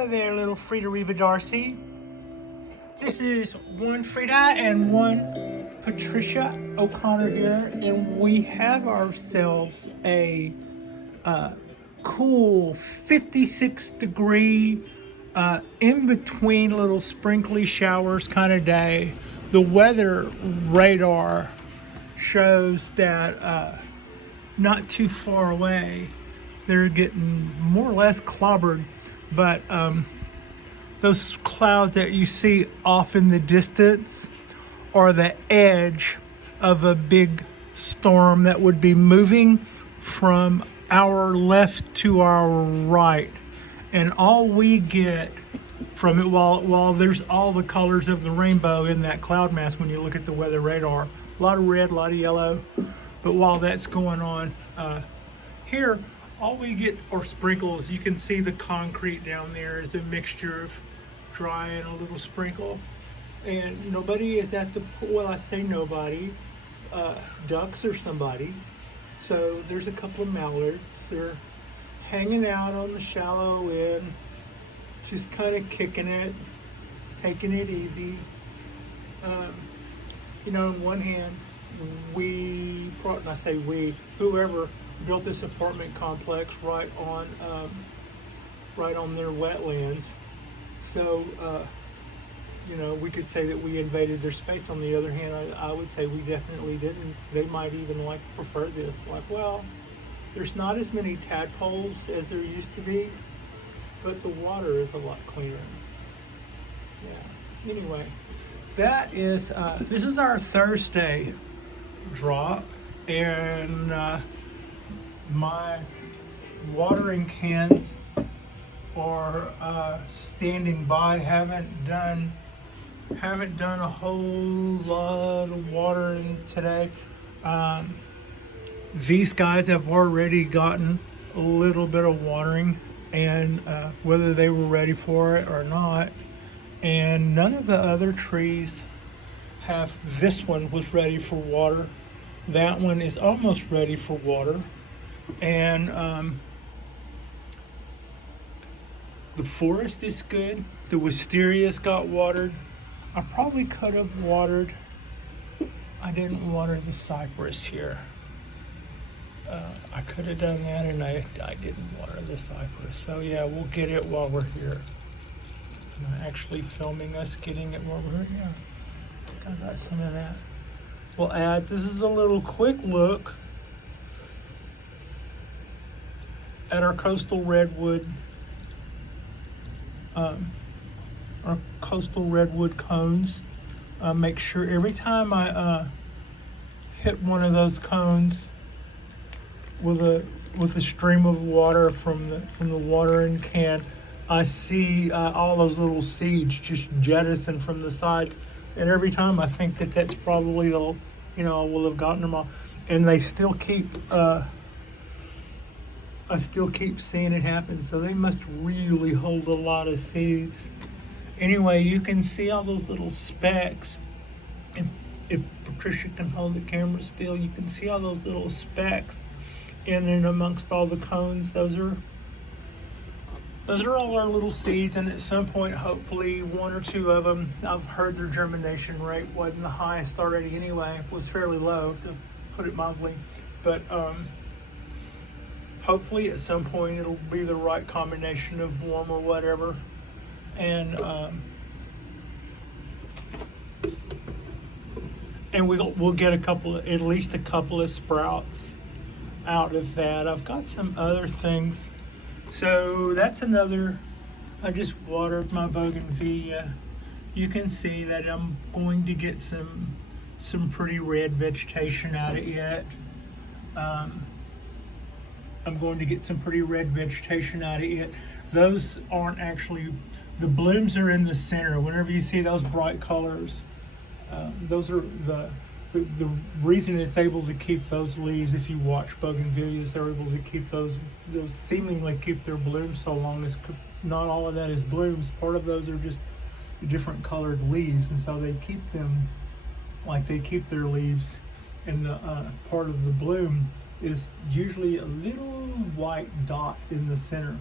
Hello there, little Frida Reba Darcy. This is one Frida and one Patricia O'Connor here, and we have ourselves a cool 56-degree, in between little sprinkly showers kind of day. The weather radar shows that not too far away, they're getting more or less clobbered. But those clouds that you see off in the distance are the edge of a big storm that would be moving from our left to our right. And all we get from it, while there's all the colors of the rainbow in that cloud mass when you look at the weather radar, a lot of red, a lot of yellow, but while that's going on, here, all we get are sprinkles. You can see the concrete down there is a mixture of dry and a little sprinkle. And nobody is at the pool. Well, I say nobody. Ducks or somebody. So there's a couple of mallards. They're hanging out on the shallow end, just kind of kicking it, taking it easy. On one hand, and I say we, whoever built this apartment complex right on their wetlands. So, we could say that we invaded their space. On the other hand, I would say we definitely didn't. They might even prefer this. There's not as many tadpoles as there used to be, but the water is a lot cleaner. Yeah. Anyway, this is our Thursday drop, and my watering cans are standing by. Haven't done a whole lot of watering today. These guys have already gotten a little bit of watering, and whether they were ready for it or not. And none of the other trees have. This one was ready for water. That one is almost ready for water. And the forest is good. The wisterias got watered. I probably could have watered. I didn't water the cypress here. I could have done that, and I didn't water the cypress. So yeah, we'll get it while we're here. I'm actually filming us getting it while we're here. Yeah, I got some of that. We'll add. This is a little quick look at our coastal redwood, cones. Make sure every time I hit one of those cones with a stream of water from the watering can, I see all those little seeds just jettison from the sides. And every time I think that that's probably I will have gotten them all, and they still keep. I still keep seeing it happen, so they must really hold a lot of seeds. Anyway, you can see all those little specks. If Patricia can hold the camera still, you can see all those little specks in and amongst all the cones. Those are all our little seeds, and at some point, hopefully, one or two of them, I've heard their germination rate wasn't the highest already anyway. It was fairly low, to put it mildly. But hopefully at some point it'll be the right combination of warm or whatever, and we'll get at least a couple of sprouts out of that. I've got some other things. So that's another. I just watered my bougainvillea. You can see that I'm going to get some pretty red vegetation out of it. I'm going to get some pretty red vegetation out of it. Those aren't actually, the blooms are in the center. Whenever you see those bright colors, those are the reason it's able to keep those leaves. If you watch bougainvilleas, they're able to keep those seemingly keep their blooms so long. As not all of that is blooms. Part of those are just different colored leaves, and so they keep them like they keep their leaves. And the part of the bloom is usually a little white dot in the center.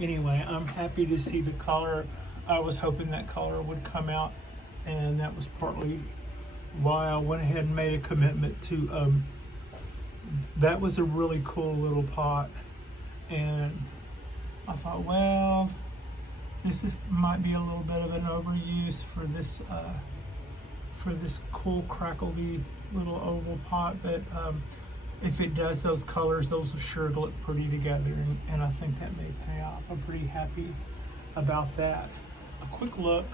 anyway, I'm happy to see the color. I was hoping that color would come out, and that was partly why I went ahead and made a commitment to, that was a really cool little pot. And I thought, well, might be a little bit of an overuse for this cool crackly little oval pot, but if it does those colors, those will sure look pretty together, and I think that may pay off. I'm pretty happy about that. A quick look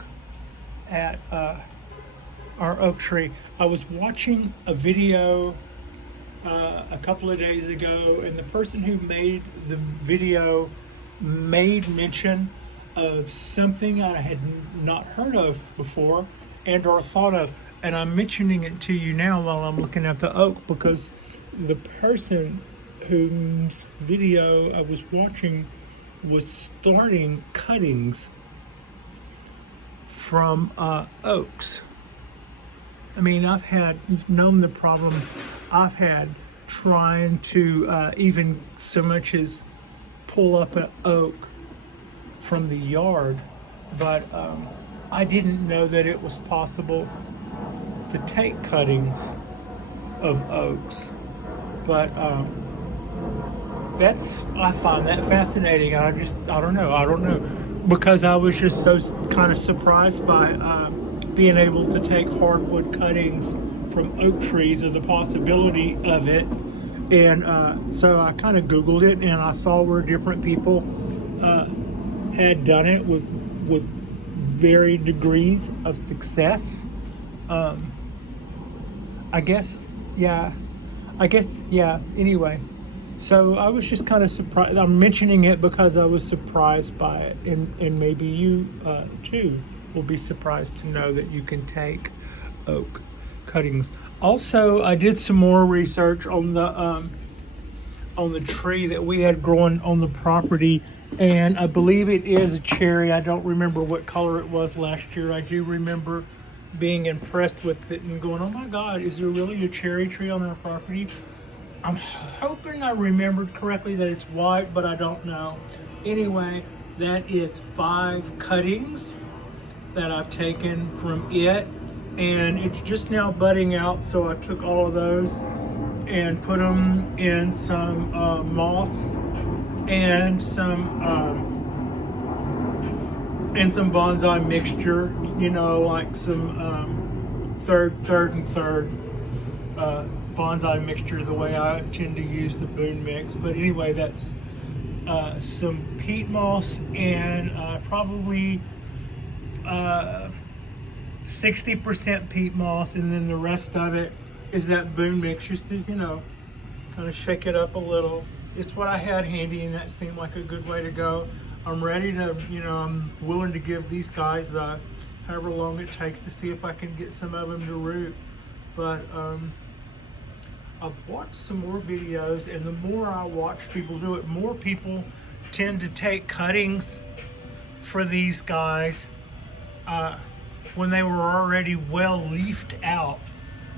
at our oak tree. I was watching a video a couple of days ago, and the person who made the video made mention of something I had not heard of before and or thought of, and I'm mentioning it to you now while I'm looking at the oak, because the person whose video I was watching was starting cuttings from oaks. I mean, you've known the problem I've had trying to even so much as pull up an oak from the yard, but I didn't know that it was possible to take cuttings of oaks. But I find that fascinating. I don't know, because I was just so kind of surprised by being able to take hardwood cuttings from oak trees and the possibility of it. And so I kind of Googled it, and I saw where different people had done it with varied degrees of success. I guess, yeah. Anyway, so I was just kind of surprised. I'm mentioning it because I was surprised by it, and maybe you too will be surprised to know that you can take oak cuttings. Also, I did some more research on the tree that we had growing on the property, and I believe it is a cherry. I don't remember what color it was last year. I do remember being impressed with it and going, oh my God, is there really a cherry tree on our property? I'm hoping I remembered correctly that it's white, but I don't know. Anyway, that is 5 cuttings that I've taken from it, and it's just now budding out, so I took all of those and put them in some moss and some bonsai mixture, like some third and third bonsai mixture, the way I tend to use the Boon mix. But anyway, that's some peat moss and probably 60% peat moss, and then the rest of it is that Boon mix, just to kind of shake it up a little. It's what I had handy, and that seemed like a good way to go. I'm ready to, I'm willing to give these guys however long it takes to see if I can get some of them to root. But I've watched some more videos, and the more I watch people do it, more people tend to take cuttings for these guys when they were already well leafed out.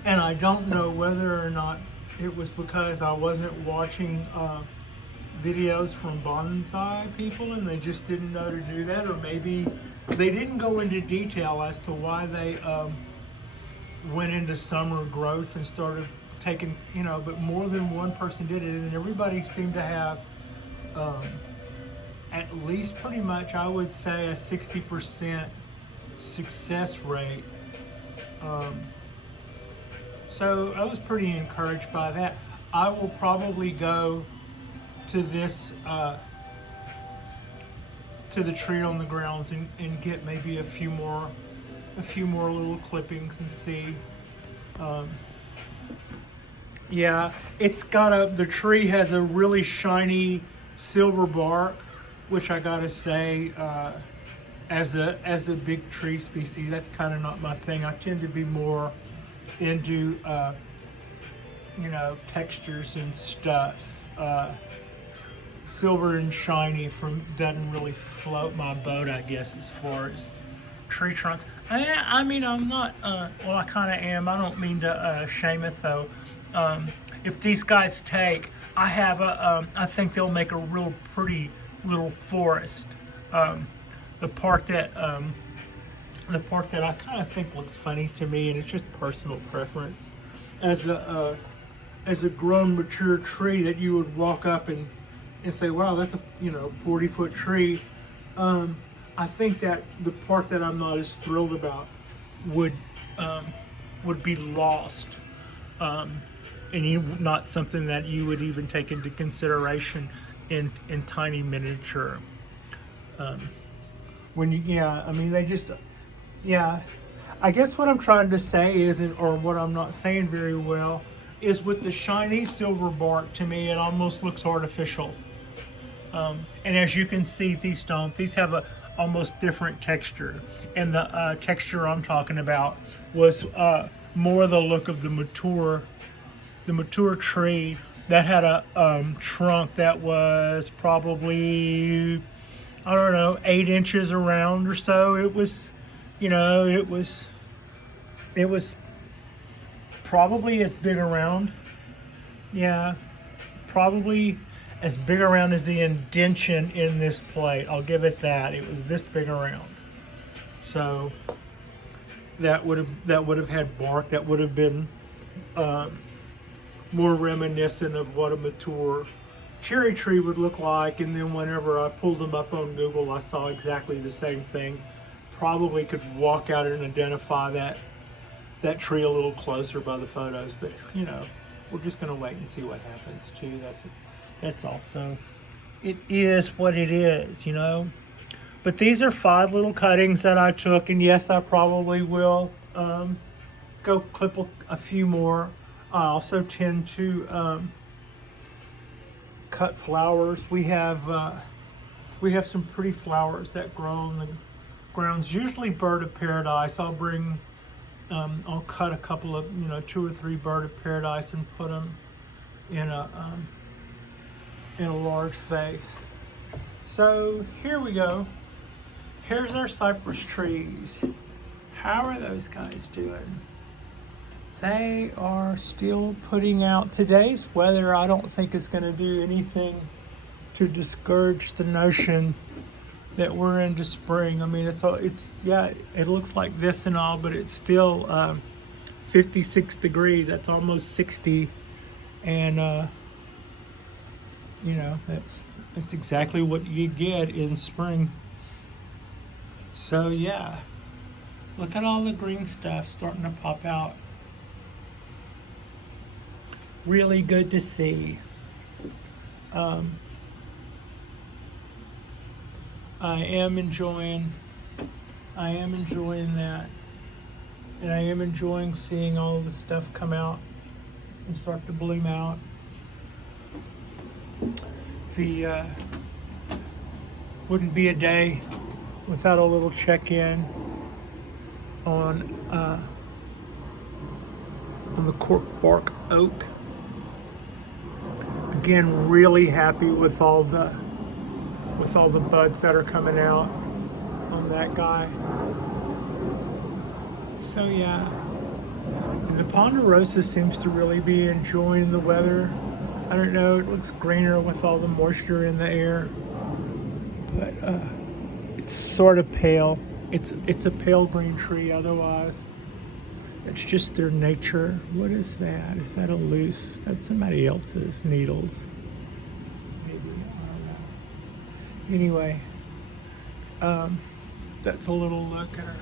And I don't know whether or not it was because I wasn't watching videos from bonsai people and they just didn't know to do that, or maybe they didn't go into detail as to why they went into summer growth and started taking, but more than one person did it, and everybody seemed to have at least pretty much, I would say, a 60% success rate. So I was pretty encouraged by that. I will probably go to this, to the tree on the grounds and get maybe a few more little clippings and see. Yeah, the tree has a really shiny silver bark, which I gotta say, as a big tree species, that's kind of not my thing. I tend to be more into textures and stuff. Silver and shiny doesn't really float my boat, I guess, as far as tree trunks. I mean, I'm not, well, I kind of am. I don't mean to shame it, though. If these guys take, I think they'll make a real pretty little forest. The part that I kind of think looks funny to me, and it's just personal preference, as a grown mature tree that you would walk up and say, wow, that's a 40-foot tree. I think that the part that I'm not as thrilled about would be lost, and not something that you would even take into consideration in tiny miniature. I guess what I'm trying to say is, or what I'm not saying very well, is with the shiny silver bark, to me, it almost looks artificial. And as you can see, these have a almost different texture. And the texture I'm talking about was more the look of the mature tree that had a trunk that was probably, I don't know, 8 inches around or so. It was, it was probably as big around. Yeah, probably as big around as the indention in this plate. I'll give it that. It was this big around. So that would have had bark that would have been more reminiscent of what a mature cherry tree would look like. And then whenever I pulled them up on Google, I saw exactly the same thing. Probably could walk out and identify that tree a little closer by the photos, but we're just gonna wait and see what happens too. That's also, it is what it is, But these are 5 little cuttings that I took, and yes, I probably will go clip a few more. I also tend to cut flowers. We have some pretty flowers that grow on the grounds. Usually bird of paradise. I'll cut a couple of 2 or 3 bird of paradise and put them in a large vase. So here we go. Here's our cypress trees. How are those guys doing? They are still putting out. Today's weather, I don't think is going to do anything to discourage the notion that we're into spring. I mean, it looks like this and all, but it's still 56 degrees. That's almost 60, and that's exactly what you get in spring. So yeah, look at all the green stuff starting to pop out. Really good to see. I am enjoying that, and I am enjoying seeing all the stuff come out and start to bloom out. The wouldn't be a day without a little check-in on the cork bark oak. Again, really happy with all the buds that are coming out on that guy. So yeah, and the ponderosa seems to really be enjoying the weather. I don't know, it looks greener with all the moisture in the air, but it's sort of pale. It's a pale green tree otherwise. It's just their nature. What is that? Is that a loose? That's somebody else's needles. Maybe, I don't know. Anyway, that's a little look at our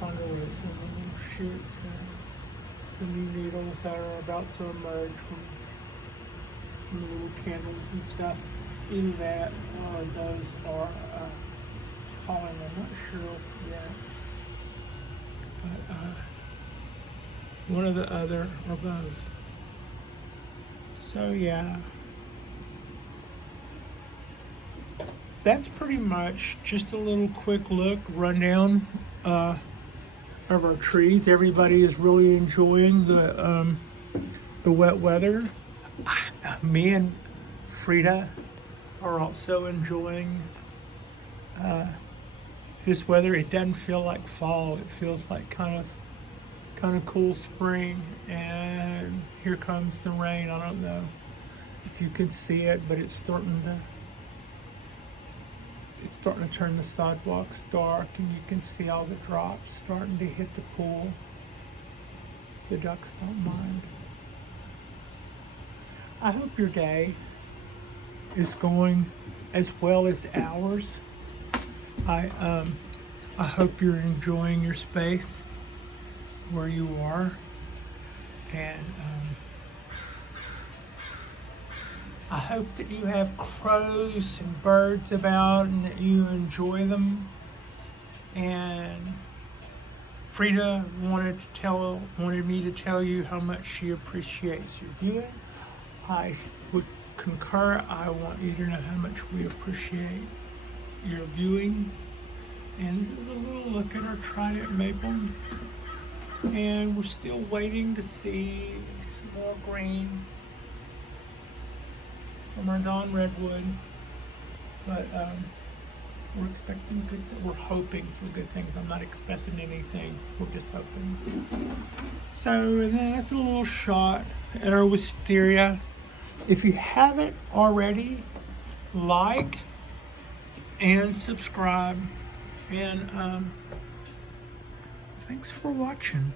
ponderosa little shoots and the new needles that are about to emerge from the little candles and stuff. Either that or those are pollen. I'm not sure yet. But one or the other or both. So yeah, that's pretty much just a little quick look, rundown of our trees. Everybody is really enjoying the wet weather. Me and Frida are also enjoying this weather. It doesn't feel like fall. It feels like kind of cool spring, and here comes the rain. I don't know if you can see it, but it's starting starting to turn the sidewalks dark, and you can see all the drops starting to hit the pool. The ducks don't mind. I hope your day is going as well as ours. I hope you're enjoying your space where you are, and I hope that you have crows and birds about and that you enjoy them. And Frida wanted me to tell you how much she appreciates your viewing. I would concur. I want you to know how much we appreciate your viewing. And this is a little look at our trident maple. And we're still waiting to see some more green from our Dawn Redwood. But we're expecting good, we're hoping for good things. I'm not expecting anything, we're just hoping. So that's a little shot at our wisteria. If you haven't already, like and subscribe, and thanks for watching.